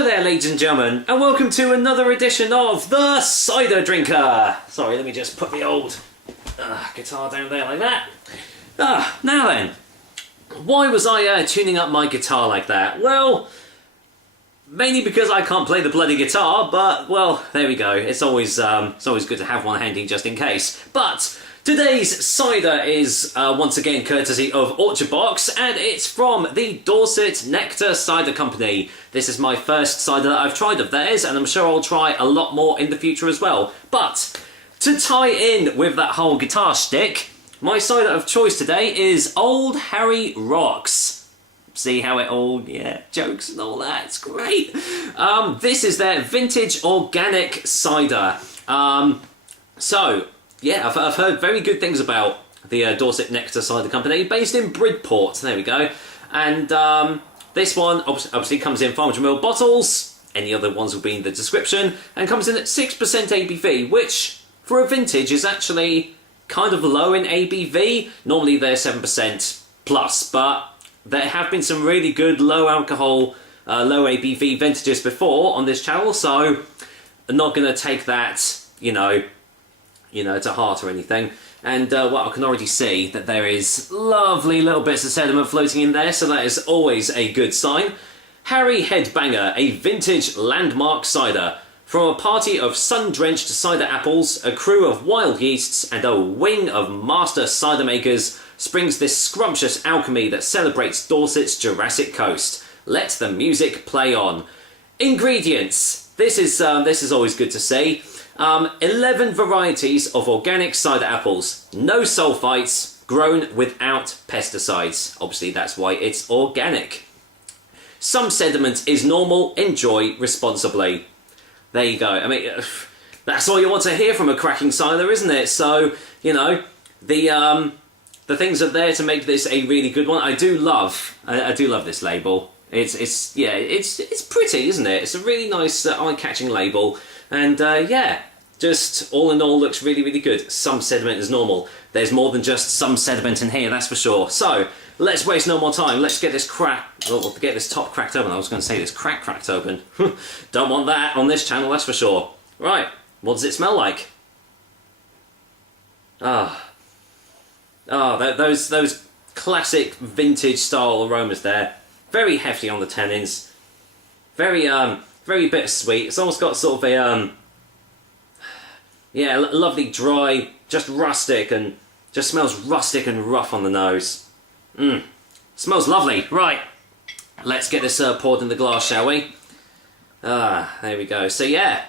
Hello there, ladies and gentlemen, and welcome to another edition of The Cider Drinker. Sorry, let me just put the old guitar down there like that. Now then, why was I tuning up my guitar like that? Well, mainly because I can't play the bloody guitar, but, well, there we go. It's always good to have one handy just in case. But today's cider is once again courtesy of Orchard Box, and it's from the Dorset Nectar Cider Company. This is my first cider that I've tried of theirs, and I'm sure I'll try a lot more in the future as well. But to tie in with that whole guitar shtick, my cider of choice today is Old Harry Rocks. See how it all, jokes and all that, it's great. This is their vintage organic cider. Yeah, I've heard very good things about the Dorset Nectar Cider Company, based in Bridport. There we go. And this one obviously comes in 500ml bottles. Any other ones will be in the description. And comes in at 6% ABV, which for a vintage is actually kind of low in ABV. Normally they're 7% plus, but there have been some really good low alcohol, low ABV vintages before on this channel. So I'm not going to take that, you know, to heart or anything. And well, I can already see that there is lovely little bits of sediment floating in there, so that is always a good sign. Harry Headbanger, a vintage landmark cider. From a party of sun-drenched cider apples, a crew of wild yeasts, and a wing of master cider makers springs this scrumptious alchemy that celebrates Dorset's Jurassic coast. Let the music play on. Ingredients. This is always good to see. 11 varieties of organic cider apples, no sulfites, grown without pesticides. Obviously that's why it's organic. Some sediment is normal, enjoy responsibly. There you go. I mean, that's all you want to hear from a cracking cider, isn't it? So, you know, the things are there to make this a really good one. I do love this label. It's pretty, isn't it? It's a really nice eye-catching label. And yeah, just all in all looks really, really good. Some sediment is normal. There's more than just some sediment in here, that's for sure. So, let's waste no more time. Let's get this get this top cracked open. I was going to say this cracked open. Don't want that on this channel, that's for sure. Right, what does it smell like? Those classic vintage style aromas there. Very hefty on the tannins. Very bittersweet. It's almost got sort of a lovely dry, just rustic, and just smells rustic and rough on the nose. Smells lovely. Right, let's get this poured in the glass, shall we? There we go. So yeah,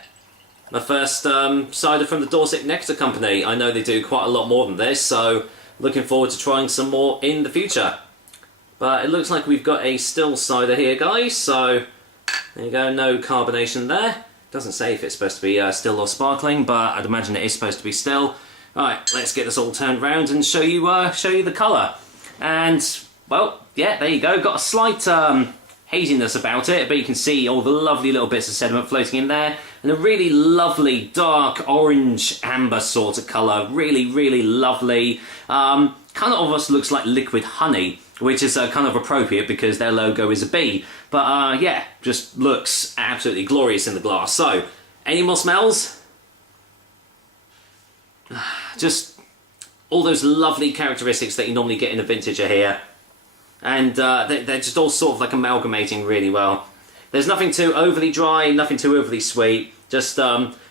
my first cider from the Dorset Nectar Company. I know they do quite a lot more than this, so looking forward to trying some more in the future. But it looks like we've got a still cider here, guys, so there you go, no carbonation there. Doesn't say if it's supposed to be still or sparkling, but I'd imagine it is supposed to be still. Right, let's get this all turned round and show you the colour. And, well, yeah, there you go. Got a slight haziness about it, but you can see all the lovely little bits of sediment floating in there. And a really lovely dark orange amber sort of colour. Really, really lovely. Kind of almost looks like liquid honey, which is kind of appropriate because their logo is a bee. But yeah, just looks absolutely glorious in the glass. So, any more smells? Just all those lovely characteristics that you normally get in a vintage are here. And they're just all sort of like amalgamating really well. There's nothing too overly dry, nothing too overly sweet. Just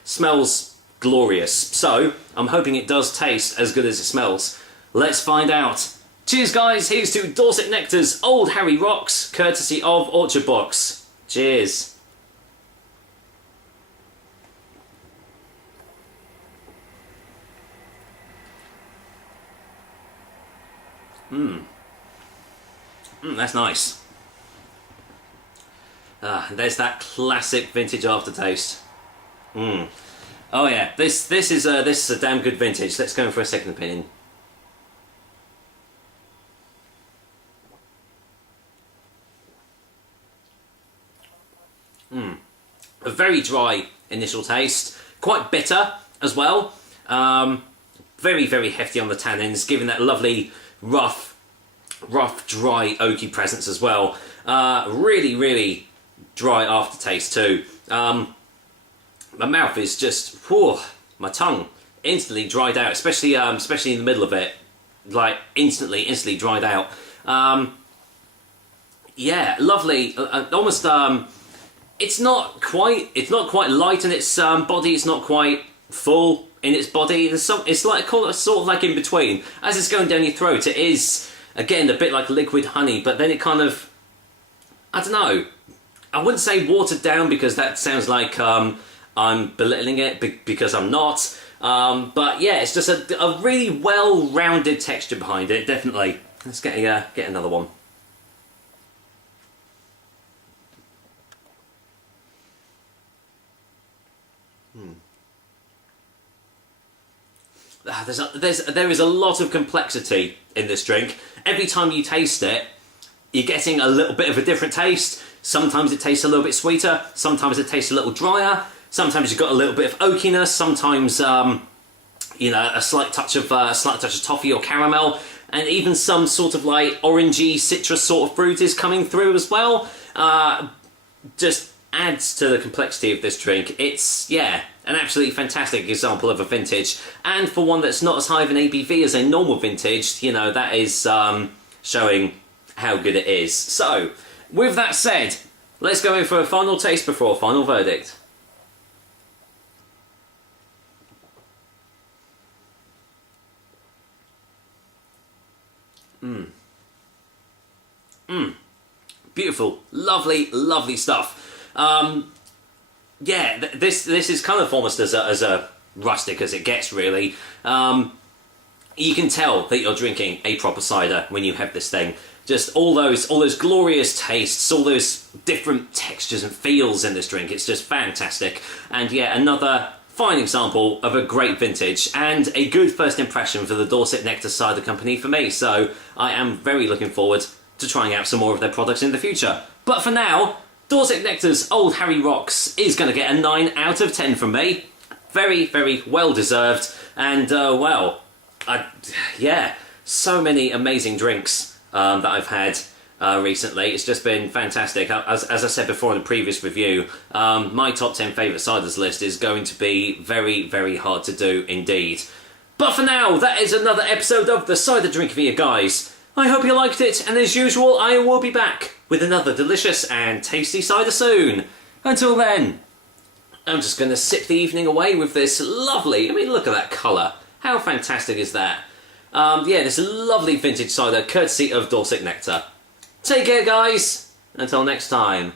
smells glorious. So, I'm hoping it does taste as good as it smells. Let's find out. Cheers, guys. Here's to Dorset Nectar's Old Harry Rocks, courtesy of Orchard Box. Cheers. That's nice. There's that classic vintage aftertaste. Oh yeah, this is a damn good vintage. Let's go in for a second opinion. A very dry initial taste, quite bitter as well. Very, very hefty on the tannins, giving that lovely rough, dry, oaky presence as well. Really, really dry aftertaste too. My mouth is just, whew, my tongue instantly dried out, especially in the middle of it, like instantly dried out. Yeah, lovely. Almost. It's not quite light in its body. It's not quite full in its body. It's like sort of like in between. As it's going down your throat, it is again a bit like liquid honey, but then it kind of, I don't know. I wouldn't say watered down because that sounds like I'm belittling it because I'm not. But yeah, it's just a really well-rounded texture behind it. Definitely. Let's get another one. There is a lot of complexity in this drink. Every time you taste it, you're getting a little bit of a different taste. Sometimes it tastes a little bit sweeter. Sometimes it tastes a little drier. Sometimes you've got a little bit of oakiness. Sometimes a slight touch of toffee or caramel, and even some sort of like orangey citrus sort of fruit is coming through as well. Just adds to the complexity of this drink. It's, yeah, an absolutely fantastic example of a vintage, and for one that's not as high of an ABV as a normal vintage, you know, that is showing how good it is. So, with that said, let's go in for a final taste before a final verdict. Beautiful, lovely stuff. Yeah, this is kind of almost as a rustic as it gets, really. You can tell that you're drinking a proper cider when you have this thing. Just all those glorious tastes, all those different textures and feels in this drink. It's just fantastic. And yeah, another fine example of a great vintage and a good first impression for the Dorset Nectar Cider Company for me. So I am very looking forward to trying out some more of their products in the future. But for now, Dorset Nectar's Old Harry Rocks is going to get a 9 out of 10 from me. Very well deserved. And yeah, so many amazing drinks that I've had recently. It's just been fantastic. As I said before in the previous review, my top 10 favourite ciders list is going to be very hard to do indeed. But for now, that is another episode of the Cider Drink for you guys. I hope you liked it, and as usual, I will be back with another delicious and tasty cider soon. Until then, I'm just going to sip the evening away with this lovely, I mean, look at that colour. How fantastic is that? Yeah, this lovely vintage cider, courtesy of Dorset Nectar. Take care, guys. Until next time.